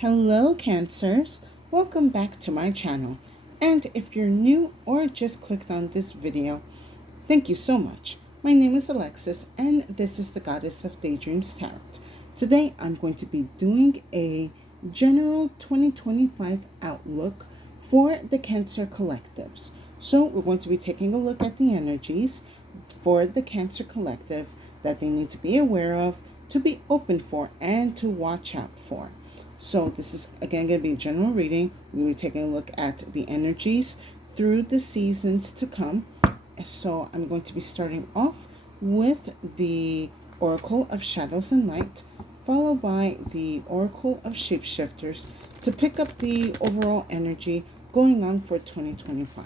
Hello, Cancers. Welcome back to my channel. And if you're new or just clicked on this video, thank you so much. My name is Alexis, and this is the Goddess of Daydreams Tarot. Today, I'm going to be doing a general 2025 outlook for the Cancer collectives. So we're going to be taking a look at the energies for the Cancer collective that they need to be aware of, to be open for, and to watch out for. So this is, again, going to be a general reading. We'll be taking a look at the energies through the seasons to come. So I'm going to be starting off with the Oracle of Shadows and Light, followed by the Oracle of Shapeshifters to pick up the overall energy going on for 2025.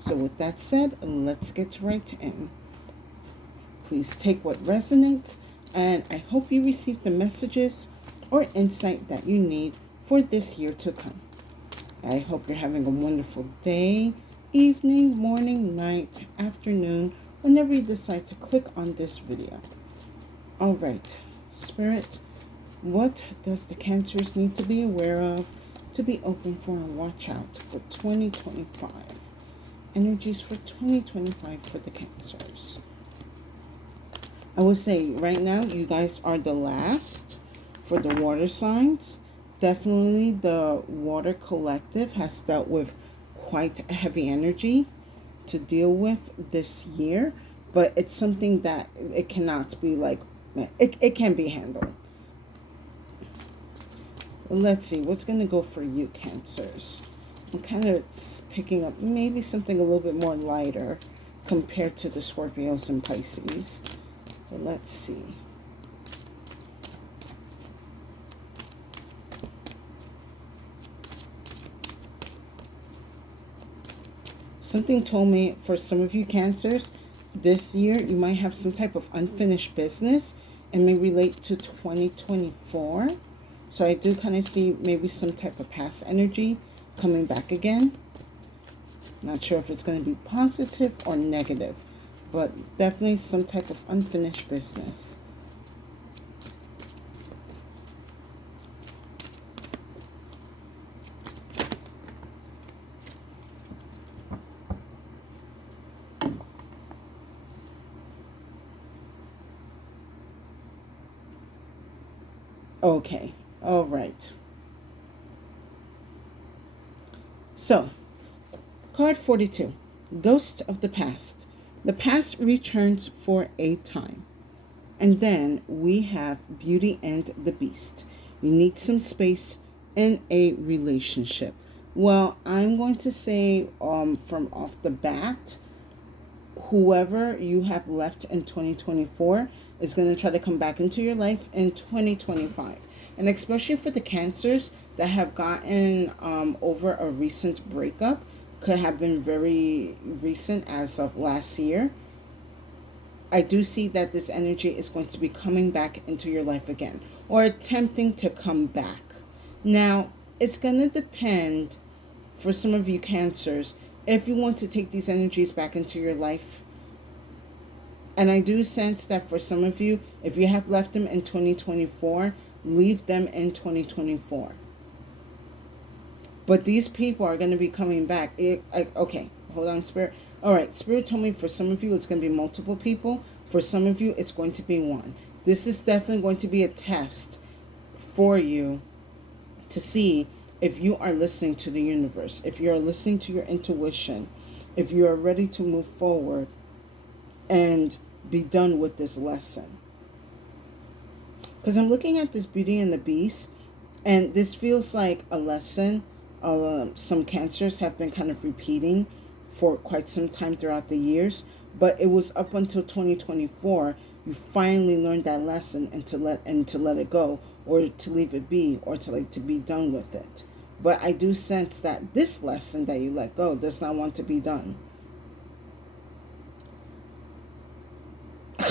So with that said, let's get right in. Please take what resonates, and I hope you receive the messages or insight that you need for this year to come. I hope you're having a wonderful day, evening, morning, night, afternoon, whenever you decide to click on this video. All right, Spirit, what does the Cancers need to be aware of, to be open for, and watch out for 2025? Energies for 2025 for the Cancers. I would say right now, you guys are the last for the water signs. Definitely the water collective has dealt with quite a heavy energy to deal with this year, but it's something that it cannot be like, it can be handled. Let's see what's going to go for you, Cancers. I'm kind of picking up maybe something a little bit more lighter compared to the Scorpios and Pisces. But let's see. Something told me for some of you Cancers, this year you might have some type of unfinished business and may relate to 2024. So I do kind of see maybe some type of past energy coming back again. Not sure if it's going to be positive or negative, but definitely some type of unfinished business. Okay, all right. So, card 42, Ghost of the Past. The past returns for a time. And then we have Beauty and the Beast. You need some space in a relationship. Well, I'm going to say from off the bat, whoever you have left in 2024 is going to try to come back into your life in 2025. And especially for the Cancers that have gotten over a recent breakup, could have been very recent as of last year. I do see that this energy is going to be coming back into your life again, or attempting to come back. Now, it's going to depend for some of you Cancers if you want to take these energies back into your life. And I do sense that for some of you, if you have left them in 2024, leave them in 2024. But these people are going to be coming back. Okay, hold on, Spirit. All right, Spirit told me for some of you, it's going to be multiple people. For some of you, it's going to be one. This is definitely going to be a test for you to see if you are listening to the universe, if you're listening to your intuition, if you are ready to move forward and be done with this lesson. Because I'm looking at this Beauty and the Beast, and this feels like a lesson some Cancers have been kind of repeating for quite some time throughout the years. But it was up until 2024 you finally learned that lesson, and to let it go, or to leave it be, or to be done with it. But I do sense that this lesson that you let go does not want to be done.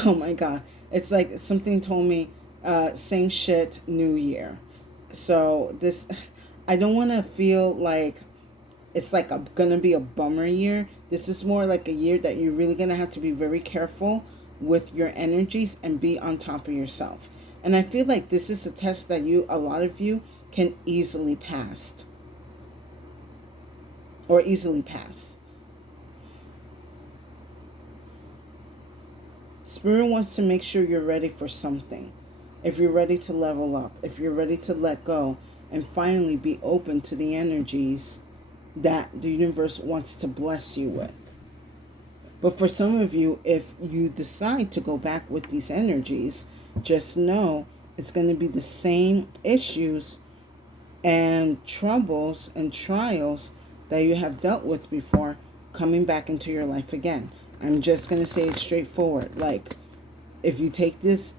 Oh my God. It's like something told me, same shit, new year. So this, I don't want to feel like it's like gonna be a bummer year. This is more like a year that you're really gonna have to be very careful with your energies and be on top of yourself. And I feel like this is a test that a lot of you can easily pass or easily pass. Spirit wants to make sure you're ready for something. If you're ready to level up, if you're ready to let go and finally be open to the energies that the universe wants to bless you with. But for some of you, if you decide to go back with these energies, just know it's going to be the same issues and troubles and trials that you have dealt with before coming back into your life again. I'm just going to say it straightforward. Like, if you take this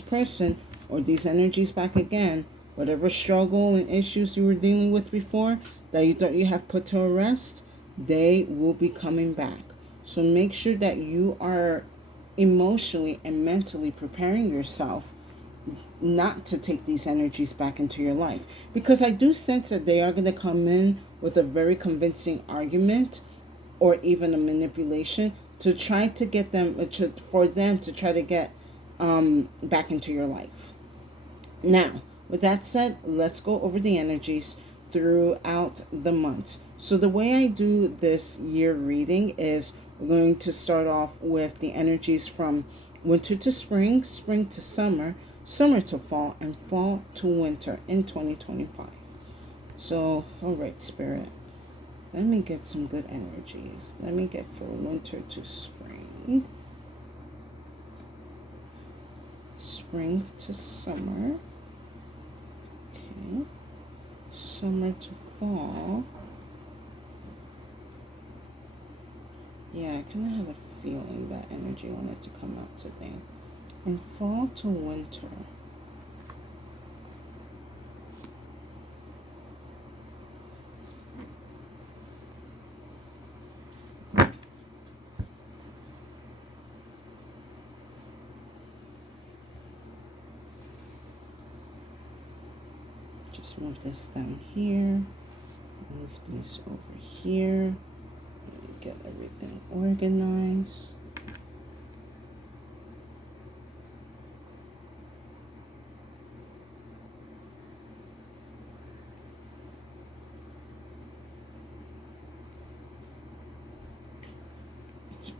person or these energies back again, whatever struggle and issues you were dealing with before that you thought you have put to rest, they will be coming back. So make sure that you are emotionally and mentally preparing yourself not to take these energies back into your life. Because I do sense that they are going to come in with a very convincing argument or even a manipulation to try to get them, for them to try to get back into your life. Now, with that said, let's go over the energies throughout the months. So the way I do this year reading is we're going to start off with the energies from winter to spring, spring to summer, summer to fall, and fall to winter in 2025. So, all right, Spirit, let me get some good energies. Let me get for winter to spring, spring to summer, okay, summer to fall. Yeah, I kind of have a feeling that energy wanted to come out today. And fall to winter. Just move this down here. Move these over here. Get everything organized.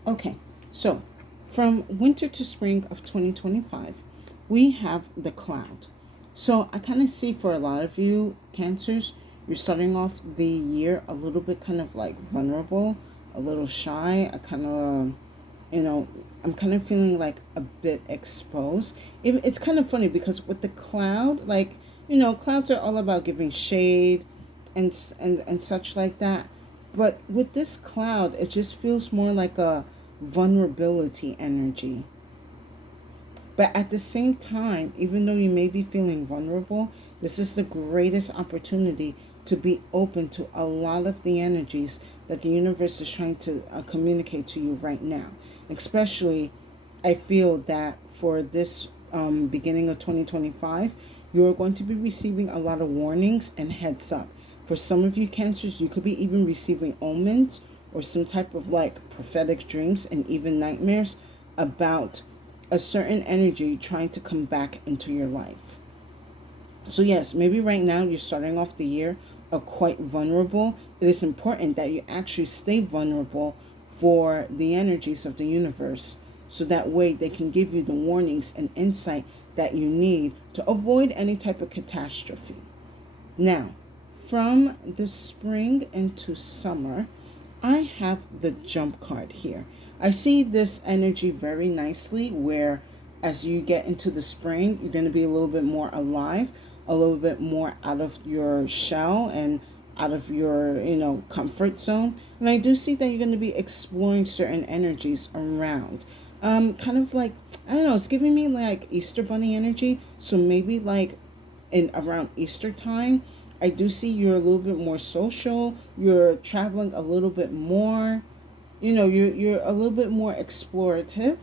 Okay, so from winter to spring of 2025, we have the cloud. So I kind of see for a lot of you Cancers, you're starting off the year a little bit kind of like vulnerable, a little shy, a kind of, I'm kind of feeling like a bit exposed. It's kind of funny because with the cloud, like, clouds are all about giving shade and such like that. But with this cloud, it just feels more like a vulnerability energy. But at the same time, even though you may be feeling vulnerable, this is the greatest opportunity to be open to a lot of the energies that the universe is trying to communicate to you right now. Especially, I feel that for this beginning of 2025, you're going to be receiving a lot of warnings and heads up. For some of you Cancers, you could be even receiving omens or some type of like prophetic dreams and even nightmares about a certain energy trying to come back into your life. So yes, maybe right now you're starting off the year quite vulnerable. It is important that you actually stay vulnerable for the energies of the universe, so that way they can give you the warnings and insight that you need to avoid any type of catastrophe. Now, from the spring into summer, I have the jump card here. I see this energy very nicely where as you get into the spring, you're going to be a little bit more alive, a little bit more out of your shell and out of your, comfort zone. And I do see that you're going to be exploring certain energies around. Kind of like, I don't know, it's giving me like Easter Bunny energy. So maybe like in around Easter time, I do see you're a little bit more social. You're traveling a little bit more. You're a little bit more explorative.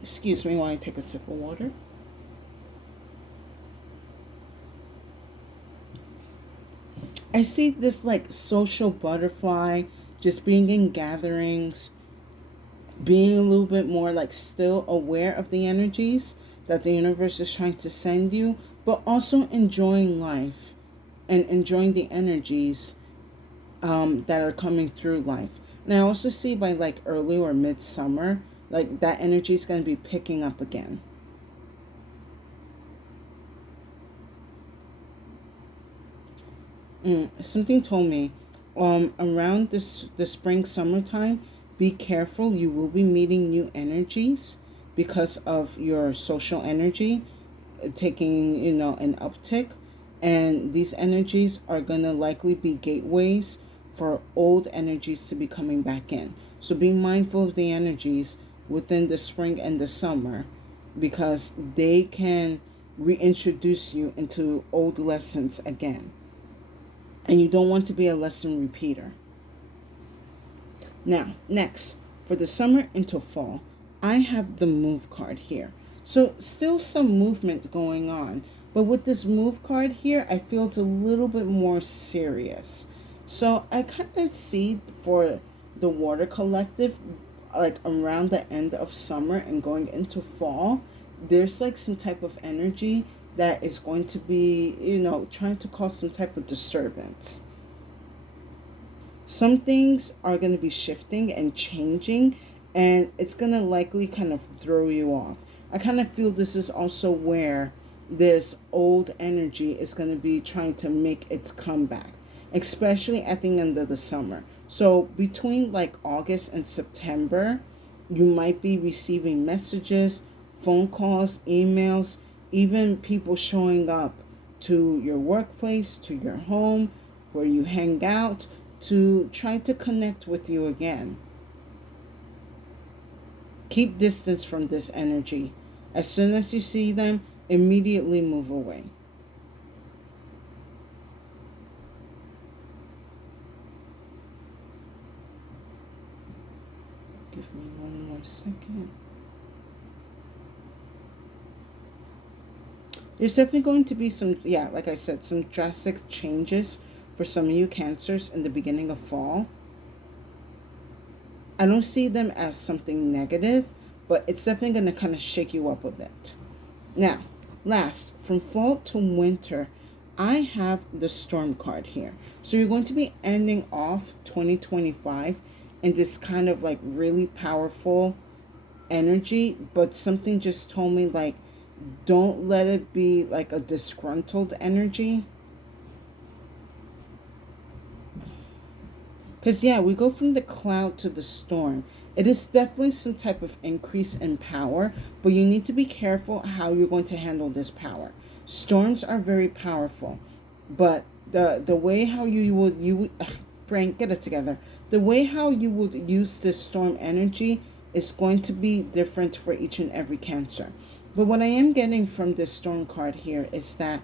Excuse me while I take a sip of water. I see this like social butterfly, just being in gatherings, being a little bit more like still aware of the energies that the universe is trying to send you, but also enjoying life. and enjoying the energies that are coming through life. And I also see by like early or midsummer, like that energy is going to be picking up again. Something told me around the spring summertime, be careful. You will be meeting new energies because of your social energy taking, an uptick, and these energies are going to likely be gateways for old energies to be coming back in. So be mindful of the energies within the spring and the summer, because they can reintroduce you into old lessons again, and you don't want to be a lesson repeater. Now, next, for the summer into fall, I have the move card here. So still some movement going on, but with this move card here, I feel it's a little bit more serious. So I kind of see for the Water Collective, like around the end of summer and going into fall, there's like some type of energy that is going to be, trying to cause some type of disturbance. Some things are going to be shifting and changing, and it's going to likely kind of throw you off. I kind of feel this is also where this old energy is going to be trying to make its comeback, especially at the end of the summer. So between like August and September, you might be receiving messages, phone calls, emails, even people showing up to your workplace, to your home, where you hang out, to try to connect with you again. Keep distance from this energy. As soon as you see them, immediately move away. Give me one more second. There's definitely going to be some, like I said, some drastic changes for some of you Cancers in the beginning of fall. I don't see them as something negative, but it's definitely going to kind of shake you up a bit. Now, last, from fall to winter, I have the Storm card here. So you're going to be ending off 2025 in this kind of like really powerful energy, but something just told me like, don't let it be like a disgruntled energy. Because, we go from the cloud to the storm. It is definitely some type of increase in power, but you need to be careful how you're going to handle this power. Storms are very powerful, but the way how brain, get it together. The way how you would use this storm energy is going to be different for each and every Cancer. But what I am getting from this storm card here is that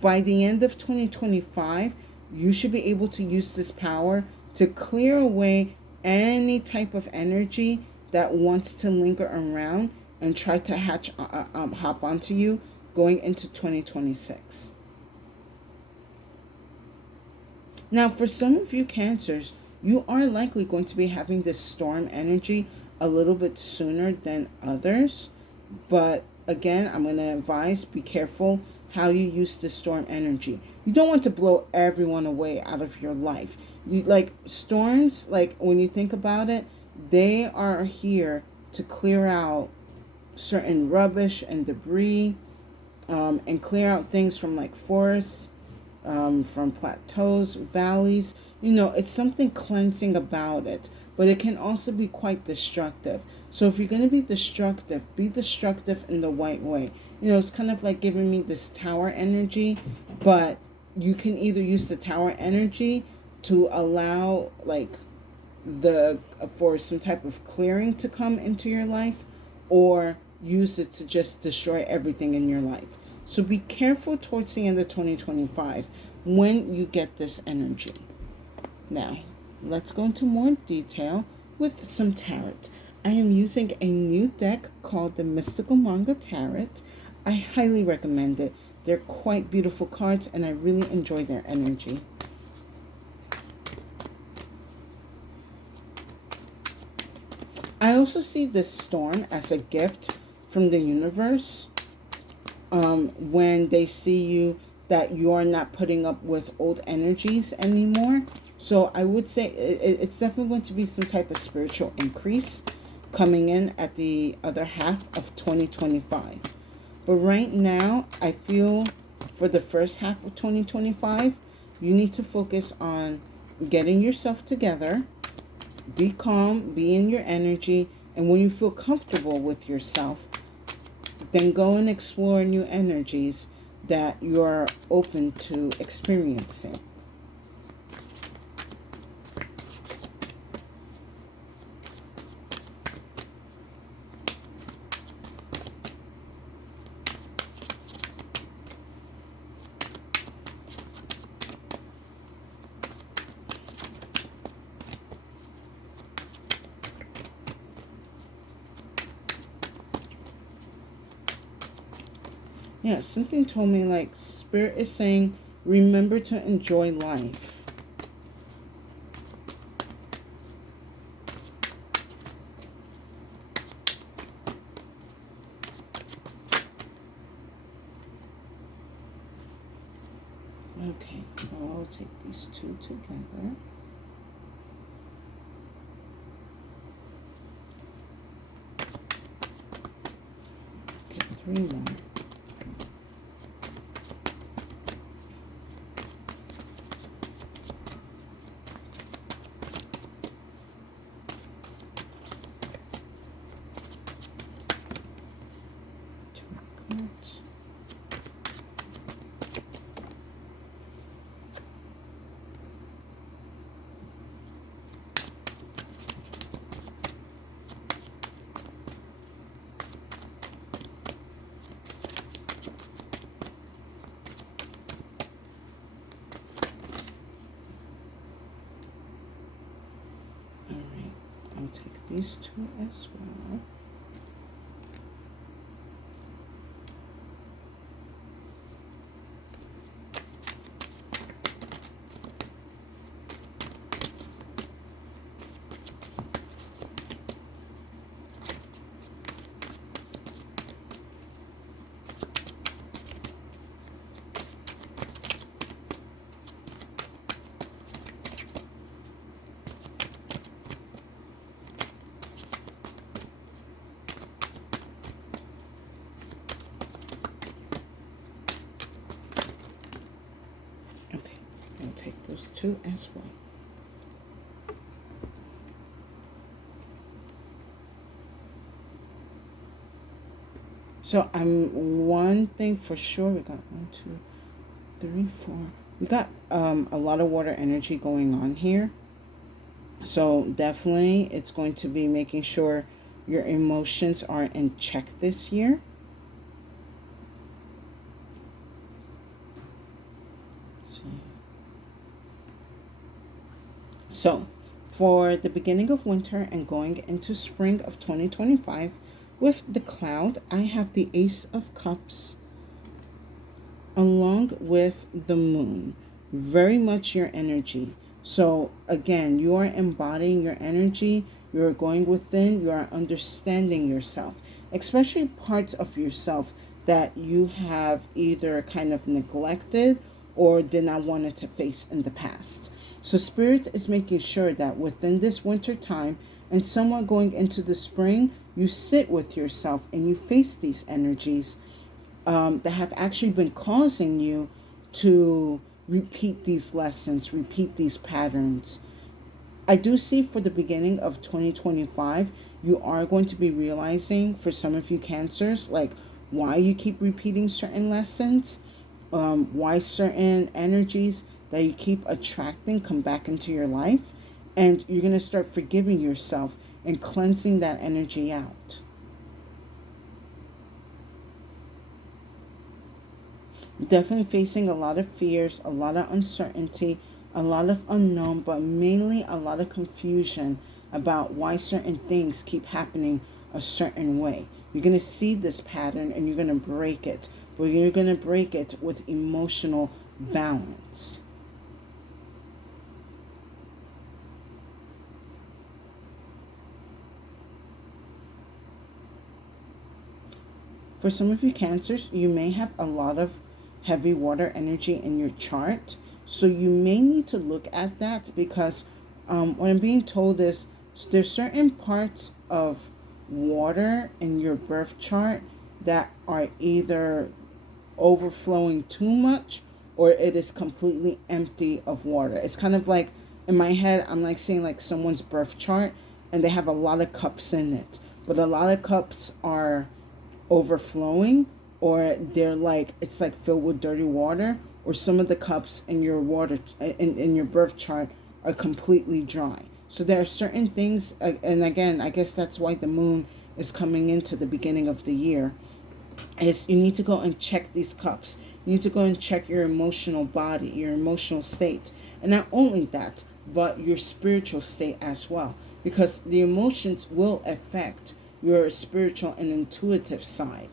by the end of 2025, you should be able to use this power to clear away any type of energy that wants to linger around and try to hop onto you going into 2026. Now, for some of you Cancers, you are likely going to be having this storm energy a little bit sooner than others. But again, I'm going to advise, be careful how you use the storm energy. You don't want to blow everyone away out of your life. You like storms, like when you think about it, they are here to clear out certain rubbish and debris, and clear out things from like forests, from plateaus, valleys. It's something cleansing about it, but it can also be quite destructive. So if you're going to be destructive in the right way. It's kind of like giving me this tower energy, but you can either use the tower energy to allow like for some type of clearing to come into your life, or use it to just destroy everything in your life. So be careful towards the end of 2025 when you get this energy. Now, let's go into more detail with some tarot. I am using a new deck called the Mystical Manga Tarot. I highly recommend it. They're quite beautiful cards, and I really enjoy their energy. I also see this storm as a gift from the universe. When they see you that you're not putting up with old energies anymore. So I would say it's definitely going to be some type of spiritual increase coming in at the other half of 2025. But right now, I feel for the first half of 2025, you need to focus on getting yourself together, be calm, be in your energy, and when you feel comfortable with yourself, then go and explore new energies that you're open to experiencing. Yeah, something told me like Spirit is saying, remember to enjoy life. Okay, I'll take these two together. Get three more. I'll take these two as well. Take those two as well. So I'm one thing for sure. We got 1, 2, 3, 4. We got a lot of water energy going on here. So definitely it's going to be making sure your emotions are in check this year. So, for the beginning of winter and going into spring of 2025, with the cloud, I have the Ace of Cups along with the moon. Very much your energy. So, again, you are embodying your energy. You're going within. You are understanding yourself, especially parts of yourself that you have either kind of neglected or did not want to face in the past. So Spirit is making sure that within this winter time and somewhat going into the spring, you sit with yourself and you face these energies that have actually been causing you to repeat these lessons, repeat these patterns. I do see for the beginning of 2025, you are going to be realizing for some of you cancers, like why you keep repeating certain lessons, why certain energies that you keep attracting come back into your life. And you're going to start forgiving yourself and cleansing that energy out. Definitely facing a lot of fears, a lot of uncertainty, a lot of unknown, but mainly a lot of confusion about why certain things keep happening a certain way. You're going to see this pattern and you're going to break it, but you're going to break it with emotional balance. For some of you cancers, you may have a lot of heavy water energy in your chart. So you may need to look at that, because what I'm being told is there's certain parts of water in your birth chart that are either overflowing too much, or it is completely empty of water. It's kind of like, in my head, I'm like seeing like someone's birth chart and they have a lot of cups in it, but a lot of cups are overflowing, or they're like, it's like filled with dirty water, or some of the cups in your water in your birth chart are completely dry. So there are certain things, and again, I guess that's why the moon is coming into the beginning of the year, is you need to go and check these cups. You need to go and check your emotional body, your emotional state. And not only that, but your spiritual state as well. Because the emotions will affect your spiritual and intuitive side.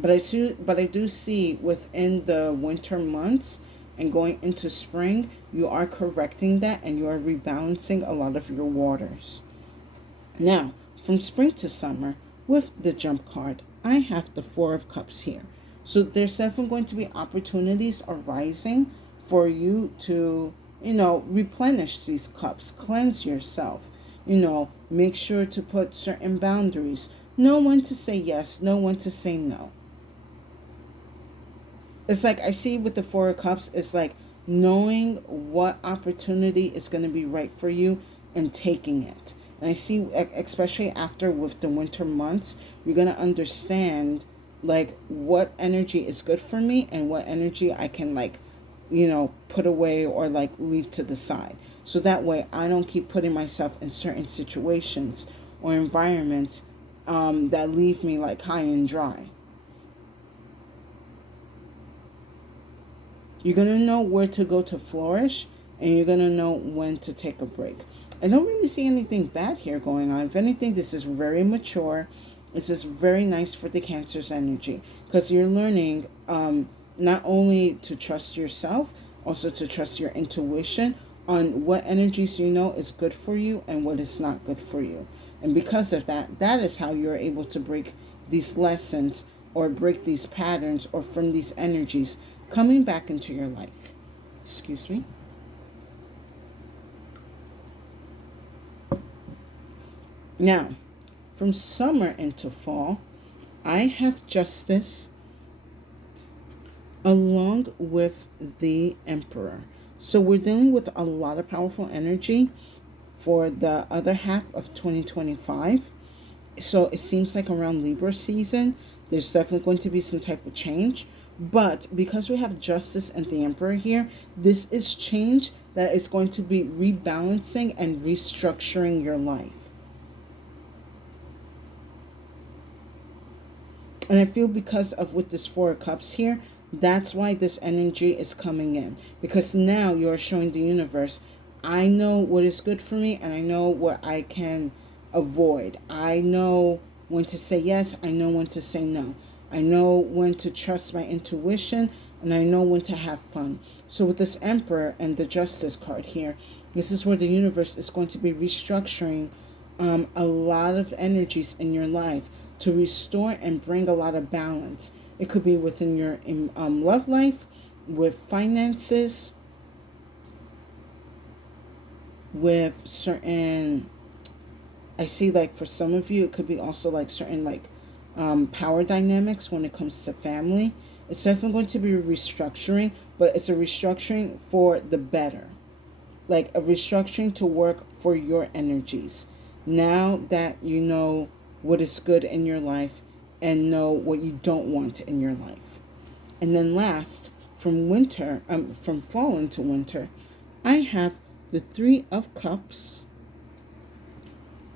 But I do see within the winter months and going into spring, you are correcting that and you are rebalancing a lot of your waters. Now, from spring to summer, with the jump card, I have the Four of Cups here. So there's definitely going to be opportunities arising for you to, replenish these cups, cleanse yourself, make sure to put certain boundaries, know when to say yes, know when to say no. It's like I see with the Four of Cups, it's like knowing what opportunity is going to be right for you and taking it. And I see, especially after with the winter months, you're going to understand like what energy is good for me and what energy I can put away or like leave to the side. So that way I don't keep putting myself in certain situations or environments that leave me like high and dry. You're going to know where to go to flourish, and you're going to know when to take a break. I don't really see anything bad here going on. If anything, this is very mature. This is very nice for the Cancer's energy, because you're learning not only to trust yourself, also to trust your intuition on what energies is good for you and what is not good for you. And because of that, that is how you're able to break these lessons or break these patterns or from these energies coming back into your life. Excuse me. Now, from summer into fall, I have Justice along with the Emperor. So we're dealing with a lot of powerful energy for the other half of 2025. So it seems like around Libra season, there's definitely going to be some type of change. But because we have Justice and the Emperor here, this is change that is going to be rebalancing and restructuring your life. And I feel because of with this Four of Cups here, that's why this energy is coming in. Because now you're showing the universe, I know what is good for me and I know what I can avoid. I know when to say yes, I know when to say no. I know when to trust my intuition, and I know when to have fun. So with this Emperor and the Justice card here, this is where the universe is going to be restructuring a lot of energies in your life to restore and bring a lot of balance. It could be within your love life, with finances, with certain, I see like for some of you, it could be also like certain power dynamics when it comes to family. It's definitely going to be restructuring, but it's a restructuring for the better. Like a restructuring to work for your energies. Now that you know what is good in your life and know what you don't want in your life. And then last, from fall into winter, I have the Three of Cups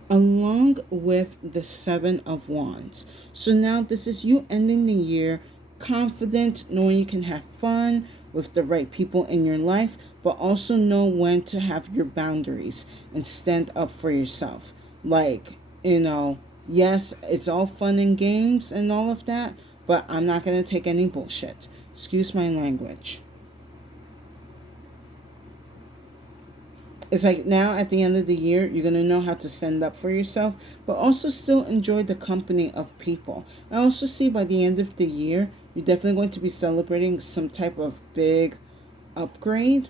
along with the Seven of Wands. So now this is you ending the year confident, knowing you can have fun with the right people in your life, but also know when to have your boundaries and stand up for yourself. Like, yes, it's all fun and games and all of that, but I'm not going to take any bullshit. Excuse my language. It's like now at the end of the year, you're going to know how to stand up for yourself, but also still enjoy the company of people. I also see by the end of the year, you're definitely going to be celebrating some type of big upgrade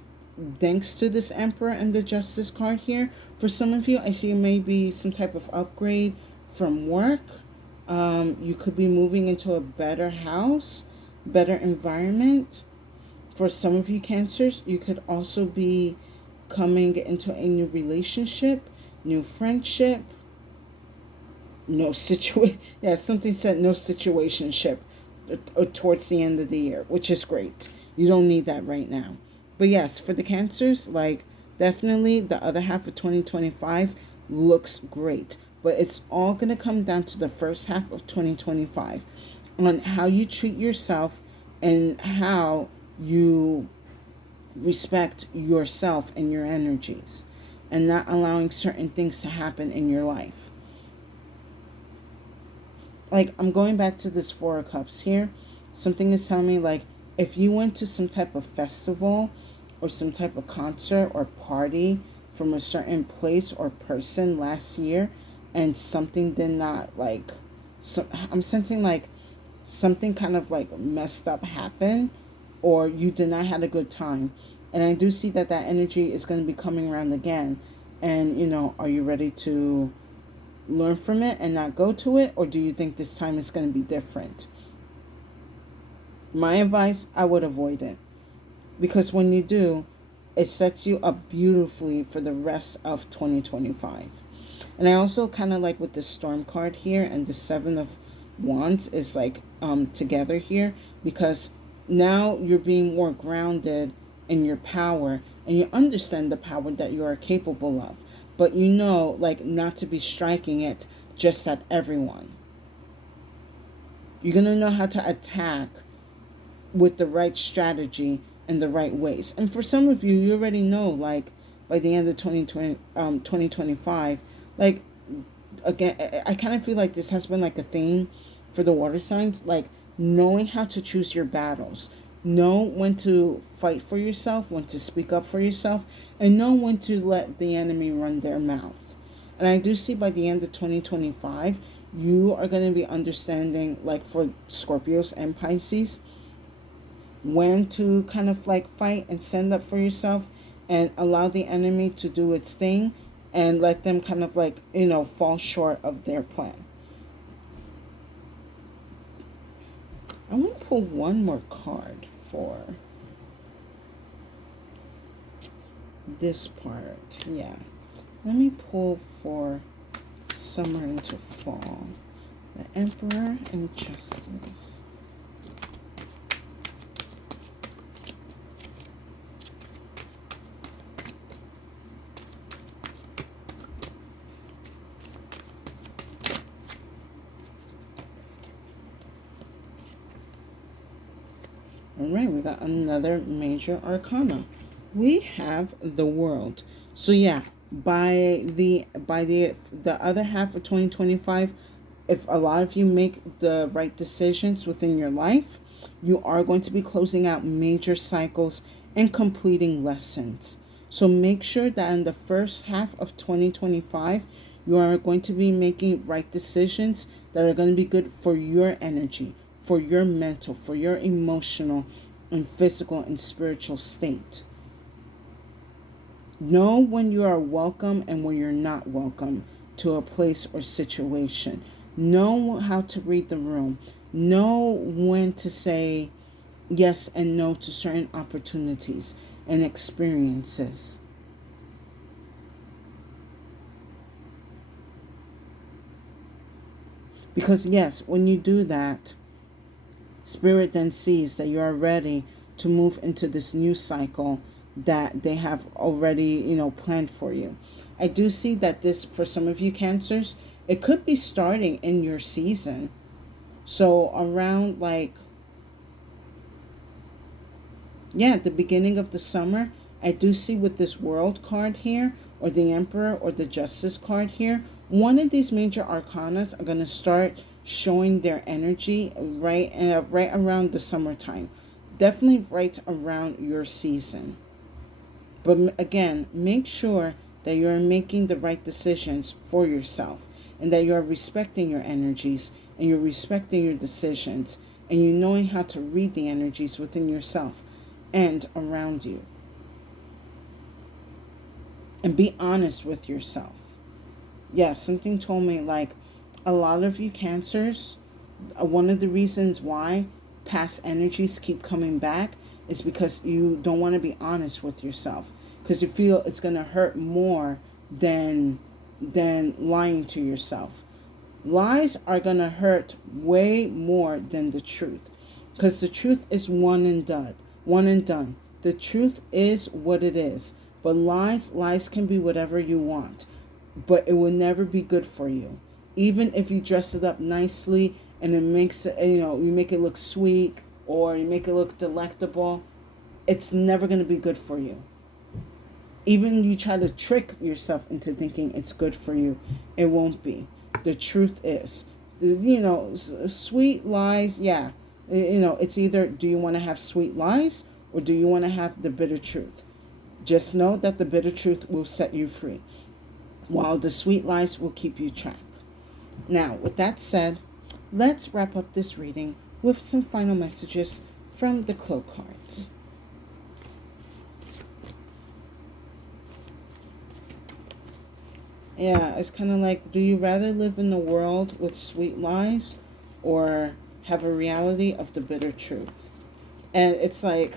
thanks to this Emperor and the Justice card here. For some of you, I see maybe some type of upgrade from work. You could be moving into a better house, better environment. For some of you Cancers, you could also be coming into a new relationship, new friendship, no situation. Yeah, something said no situationship towards the end of the year, which is great. You don't need that right now. But yes, for the Cancers, like definitely the other half of 2025 looks great. But it's all going to come down to the first half of 2025 on how you treat yourself and how you respect yourself and your energies and not allowing certain things to happen in your life. Like, I'm going back to this Four of Cups here. Something is telling me, like, if you went to some type of festival or some type of concert or party from a certain place or person last year and something did not, like, so I'm sensing like something kind of like messed up happened, or you did not have a good time. And I do see that that energy is going to be coming around again. And, are you ready to learn from it and not go to it? Or do you think this time is going to be different? My advice, I would avoid it. Because when you do, it sets you up beautifully for the rest of 2025. And I also kind of like with the Storm card here and the Seven of Wands is like together here, because now you're being more grounded in your power and you understand the power that you are capable of. But like not to be striking it just at everyone. You're going to know how to attack with the right strategy and the right ways. And for some of you, you already know, like by the end of 2025, like again, I kind of feel like this has been like a theme for the water signs, like knowing how to choose your battles, know when to fight for yourself, when to speak up for yourself, and know when to let the enemy run their mouth. And I do see by the end of 2025, you are going to be understanding, like for Scorpios and Pisces, when to kind of like fight and stand up for yourself and allow the enemy to do its thing and let them kind of like, fall short of their plan. I want to pull one more card for this part. Yeah. Let me pull for summer into fall. The Emperor and Justice. All right, we got another major arcana. We have the World. So yeah, by the other half of 2025, if a lot of you make the right decisions within your life, you are going to be closing out major cycles and completing lessons. So make sure that in the first half of 2025, you are going to be making right decisions that are going to be good for your energy, for your mental, for your emotional and physical and spiritual state. Know when you are welcome and when you're not welcome to a place or situation. Know how to read the room. Know when to say yes and no to certain opportunities and experiences. Because yes, when you do that, Spirit then sees that you are ready to move into this new cycle that they have already, planned for you. I do see that this, for some of you Cancers, it could be starting in your season. So around like, the beginning of the summer, I do see with this World card here, or the Emperor, or the Justice card here, one of these major arcanas are going to start showing their energy right around the summertime. Definitely right around your season. But again, make sure that you're making the right decisions for yourself and that you're respecting your energies and you're respecting your decisions and you knowing how to read the energies within yourself and around you. And be honest with yourself. Yes, something told me like a lot of you cancers, one of the reasons why past energies keep coming back is because you don't want to be honest with yourself, because you feel it's going to hurt more than lying to yourself. Lies are going to hurt way more than the truth, because the truth is one and done. The truth is what it is. But lies can be whatever you want, but it will never be good for you. Even if you dress it up nicely and it makes it, you make it look sweet or you make it look delectable, it's never going to be good for you. Even you try to trick yourself into thinking it's good for you, it won't be. The truth is, sweet lies, yeah. It's either do you want to have sweet lies or do you want to have the bitter truth? Just know that the bitter truth will set you free, while the sweet lies will keep you trapped. Now, with that said, let's wrap up this reading with some final messages from the Cloak cards. Yeah, it's kind of like, do you rather live in a world with sweet lies or have a reality of the bitter truth? And it's like,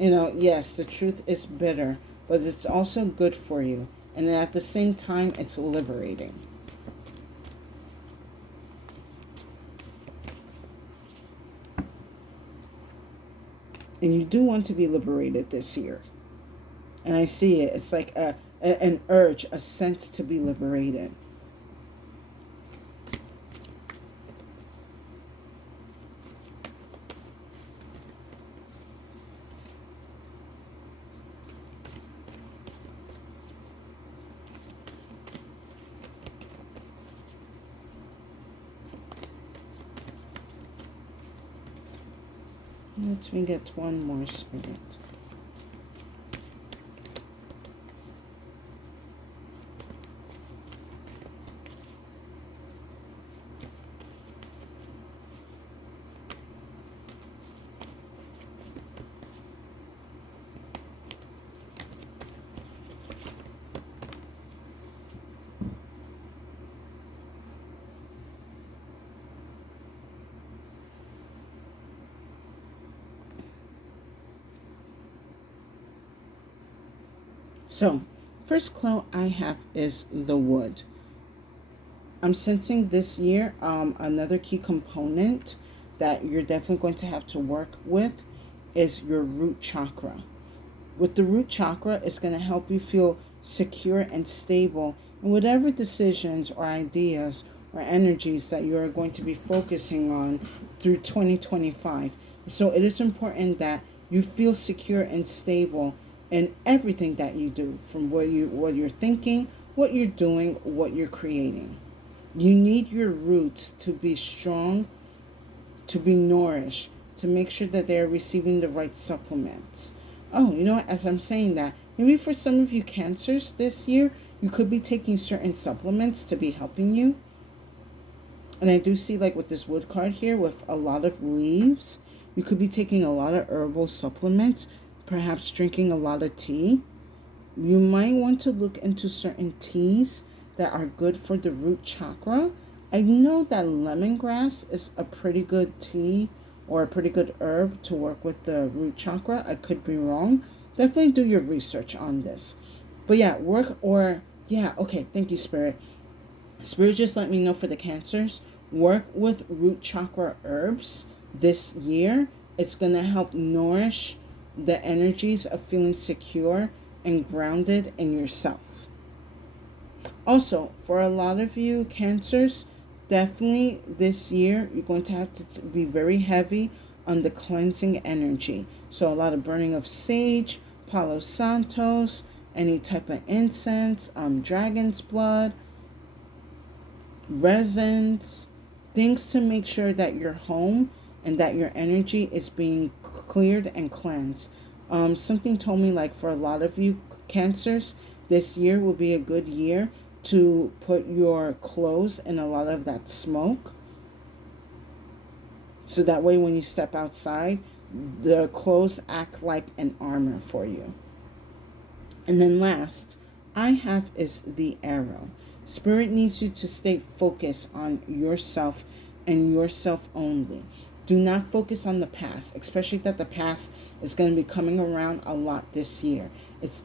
yes, the truth is bitter, but it's also good for you. And at the same time, it's liberating. And you do want to be liberated this year. And I see it. It's like an urge, a sense to be liberated. Let me get one more spirit. So, first clue I have is the wood. I'm sensing this year another key component that you're definitely going to have to work with is your root chakra. With the root chakra, it's going to help you feel secure and stable in whatever decisions or ideas or energies that you're going to be focusing on through 2025. So it is important that you feel secure and stable in everything that you do, from what you're thinking, what you're doing, what you're creating. You need your roots to be strong, to be nourished, to make sure that they're receiving the right supplements. Oh, as I'm saying that, maybe for some of you cancers this year, you could be taking certain supplements to be helping you. And I do see, like with this wood card here with a lot of leaves, you could be taking a lot of herbal supplements, perhaps drinking a lot of tea. You might want to look into certain teas that are good for the root chakra. I know that lemongrass is a pretty good tea or a pretty good herb to work with the root chakra. I could be wrong. Definitely do your research on this. But yeah, okay, thank you, Spirit. Spirit just let me know for the cancers, work with root chakra herbs this year. It's going to help nourish the energies of feeling secure and grounded in yourself. Also, for a lot of you cancers, definitely this year you're going to have to be very heavy on the cleansing energy. So a lot of burning of sage, Palo Santos, any type of incense, dragon's blood, resins, things to make sure that your home and that your energy is being cleared and cleansed. Something told me like for a lot of you Cancers, this year will be a good year to put your clothes in a lot of that smoke. So that way when you step outside, the clothes act like an armor for you. And then last, I have is the arrow. Spirit needs you to stay focused on yourself and yourself only. Do not focus on the past, especially that the past is going to be coming around a lot this year.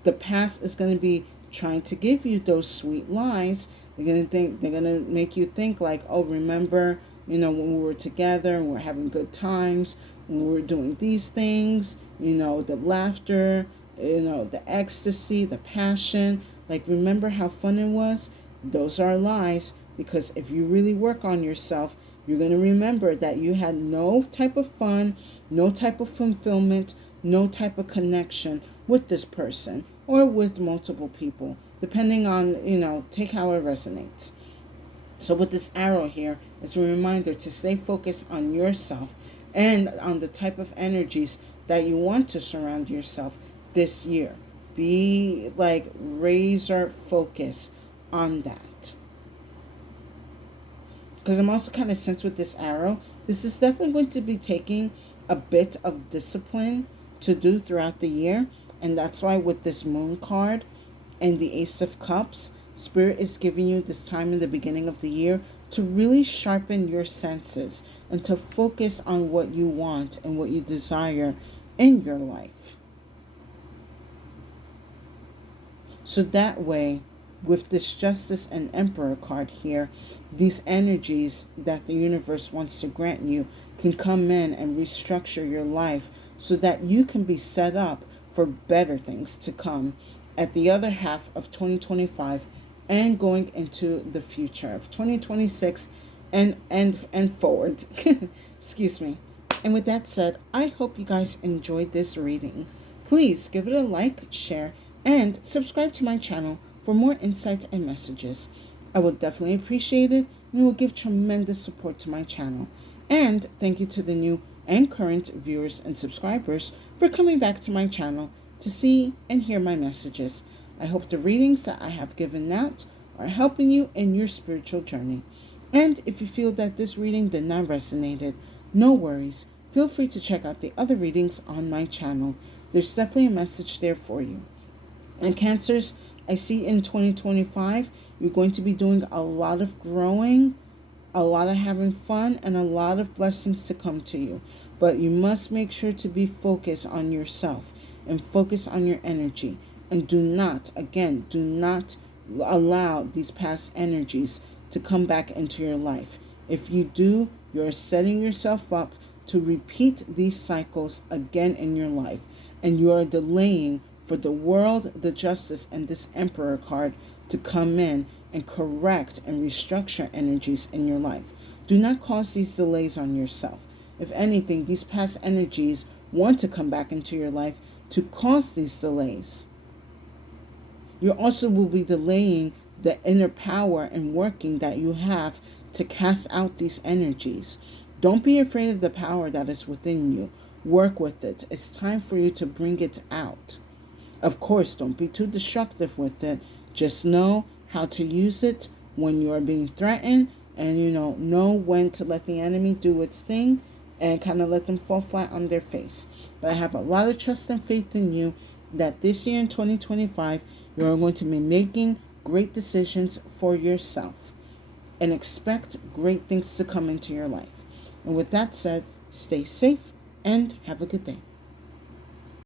The past is going to be trying to give you those sweet lies. They're going to make you think like, oh, remember, when we were together and we're having good times, when we were doing these things, the laughter, the ecstasy, the passion. Like, remember how fun it was? Those are lies, because if you really work on yourself, you're going to remember that you had no type of fun, no type of fulfillment, no type of connection with this person or with multiple people, depending on, take how it resonates. So with this arrow here, it's a reminder to stay focused on yourself and on the type of energies that you want to surround yourself this year. Be like razor focused on that. Because I'm also kind of sensed with this arrow, this is definitely going to be taking a bit of discipline to do throughout the year. And that's why with this moon card and the Ace of Cups, Spirit is giving you this time in the beginning of the year to really sharpen your senses and to focus on what you want and what you desire in your life. So that way, with this Justice and Emperor card here, these energies that the universe wants to grant you can come in and restructure your life so that you can be set up for better things to come at the other half of 2025 and going into the future of 2026 and forward. Excuse me. And with that said, I hope you guys enjoyed this reading. Please give it a like, share, and subscribe to my channel for more insights and messages. I will definitely appreciate it, and it will give tremendous support to my channel. And thank you to the new and current viewers and subscribers for coming back to my channel to see and hear my messages. I hope the readings that I have given out are helping you in your spiritual journey. And if you feel that this reading did not resonate, no worries. Feel free to check out the other readings on my channel. There's definitely a message there for you. And Cancers, I see in 2025, you're going to be doing a lot of growing, a lot of having fun, and a lot of blessings to come to you. But you must make sure to be focused on yourself and focus on your energy. And do not allow these past energies to come back into your life. If you do, you're setting yourself up to repeat these cycles again in your life. And you are delaying for the world, the Justice, and this Emperor card to come in and correct and restructure energies in your life. Do not cause these delays on yourself. If anything, these past energies want to come back into your life to cause these delays. You also will be delaying the inner power and working that you have to cast out these energies. Don't be afraid of the power that is within you. Work with it. It's time for you to bring it out. Of course, don't be too destructive with it. Just know how to use it when you are being threatened, and know when to let the enemy do its thing and kind of let them fall flat on their face. But I have a lot of trust and faith in you that this year in 2025, you're going to be making great decisions for yourself and expect great things to come into your life. And with that said, stay safe and have a good day.